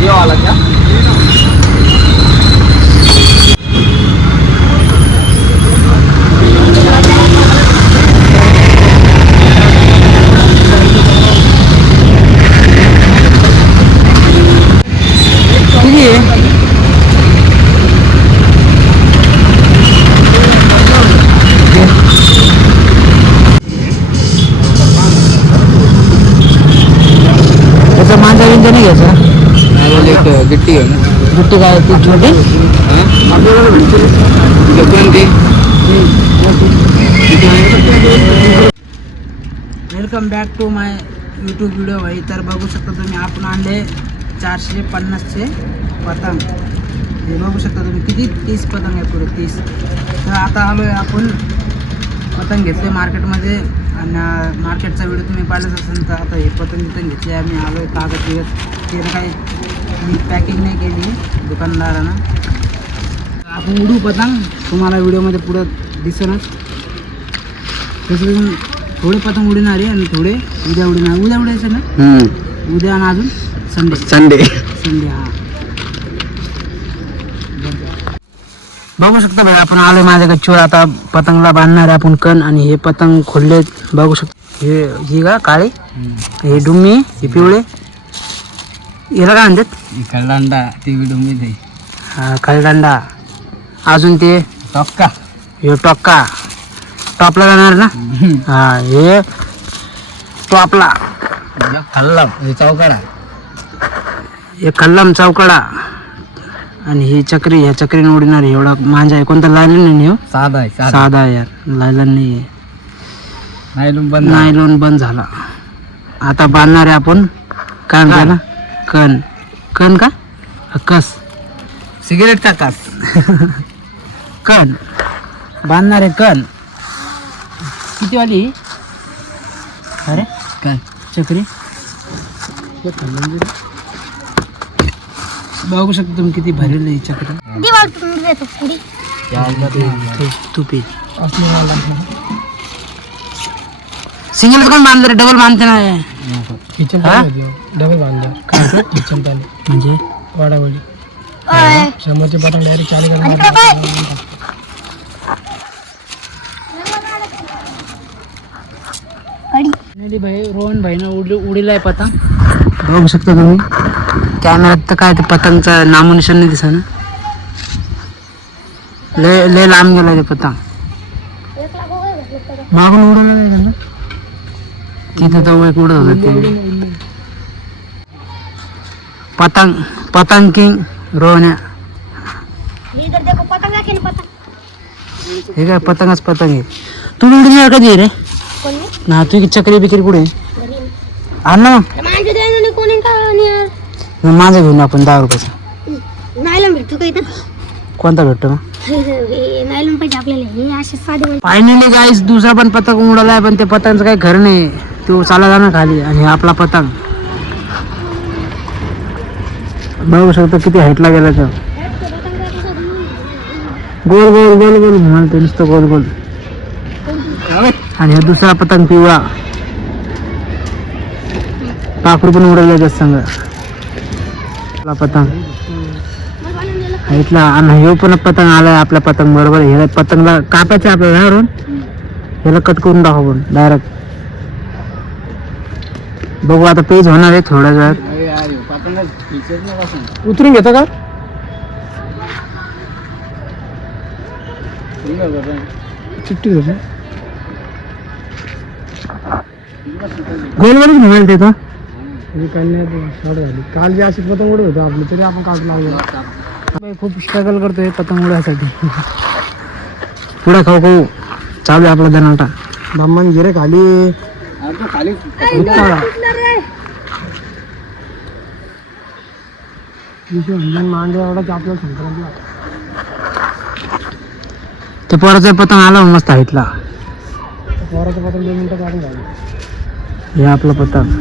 ये वाला क्या? त्याचा माझा विंजा नाही घ्यायचा. गिट्टी आहे ना. गिट्टी काय ती छोटी welcome back to my YouTube video भाई. तर बघू शकता तुम्ही आपण आणले 450चे पतंग. हे बघू शकता तुम्ही किती 30 पतंग आहे पुढे 30. तर आता आलो आहे आपण पतंग घेतले मार्केटमध्ये आणि मार्केटचा व्हिडिओ तुम्ही पाहिलाच असेल. तर आता हे पतंग घेतले आम्ही आलो आहे कागद बिगत ते काही मी पॅकिंग नाही केली दुकानदारानं. आपण उडू पतंग तुम्हाला व्हिडिओमध्ये पुढं दिसेलच. तसं थोडे पतंग उडणार आहे आणि थोडे उद्या उडणार. उद्या उडायचं ना उद्या आणि अजून संडे हां. बघू शकता भाई आपण आलोय माझ्या गच्चीवर. आता पतंगला बांधणार आहे आपण कण. आणि हे पतंग खोलले बघू शकतो. ही का काळी हे डुम्मी हे पिवळे याला काय म्हणतात? कळदांडा ती डुम्मी ते. हा कळदांडा. अजून ते टॉक्का. हे टॉक्का टॉपला जाणार ना. हा हे टॉपला. कल्लम चौकडा. हे कल्लम चौकडा. आणि ही चक्री ह्या चक्रीने उडणार. एवढा मांजा आहे. कोणता लायलन नाही हो. साधा आहे साधा आहे यार. लायलन नाही आहे. नायलॉन बंद झाला. आता बांधणार आहे आपण काय म्हणतो ना कण. कण का कस सिगरेट का कस. कण बांधणार आहे कण. किती वाली अरे काय चक्री बघू शकता तुम्ही किती भरेल आहे चक्री. तुपी सिंगल कोण बांधलं रे. डबल बांधते ना. डबल बांधल्या काय किचन पाणी म्हणजे वाडावडी समोरचे पतंग डायरेक्ट चालू भाई रोहन भाईनं उडीला आहे पतंग. बघू शकता तुम्ही कॅमेऱ्यात. तर काय ते पतंगचं नामोनिशान नाही दिसा ना. लय लांब गेला ते पतंग. मागून उडवलं नाही का तिथे तो एक उडत होत ते पतंग किंग रोहन्या. हे काय पतंगच पतंग आहे. तू उडून कधी रे ना. तू चक्री बिक्री कुठे आण ना. माझं घेऊन आपण 10 रुपयाचा. नायलॉन भेटतो का इथं? कोणता भेटतो मग? नायलॉन पाहिजे आपल्याला. हे असे साधे फायनली गाईस दुसरा पण पतंग उडालाय. पण ते पतंगचं काही खरं नाही. तो चाला जाणार खाली. आणि आपला पतंग बघू शकतो किती हाईटला गेला. तो गोल गोल गोल गोल म्हणतो नुसतं गोल गोल. आणि हा दुसरा पतंग पिवळा. पाखरू पण उडवलं जास्त संग पतंग हाईटला. आणि हे पण पतंग आलाय आपला पतंग बरोबर. ह्याला पतंगला कापायचं आपल्याला धरून ह्याला कट करून टाकू पण डायरेक्ट. बघू आता पेज होणार आहे थोड्या वेळात. उतरून घेतो का चिट्टी घेतो. गोल गोल म्हणाल ते तर शॉर्ट झाली. काल जे अशी पतंग उडत होतो आपली तरी आपण काढून लावलं. खूप स्ट्रगल करतोय पतंग उडवायसाठी. पुढे खाऊ खाऊ चालू आहे आपला दनाटा. ब्राह्मण गिरे खाली खाली मांडे एवढा आपल्याला संक्रांत. ते पोराचा पतंग आला मस्त हाईटला. पोराचं पतंग 2 मिनिटं काढून झालं. हे आपलं पतंग.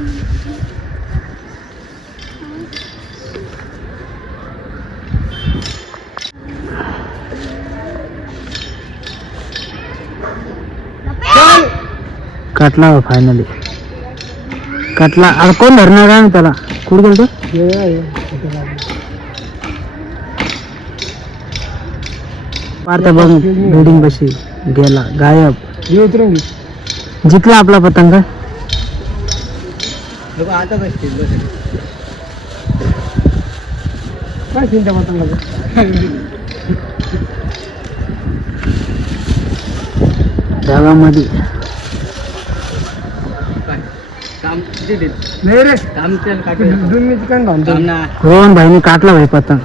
कटला हो फायनली. कटला. अरे कोण धरणार काय त्याला. कुठं गेलं तो? पार्थ बघ बिल्डिंग बशी गेला गायब. हे उतरंगी जिंकला आपला पतंग. आता बसतील बस. काय चिंता पतंगाचं ढगामध्ये काम किती नाही रे काम त्याला काढलं. दोन्ही चिकन बांधतो काम ना रोहन भाईने काटला भाई पतंग.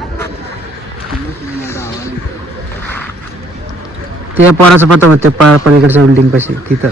ते पोराचं पतंग होते पलीकडच्या बिल्डिंग पाशी तिथं.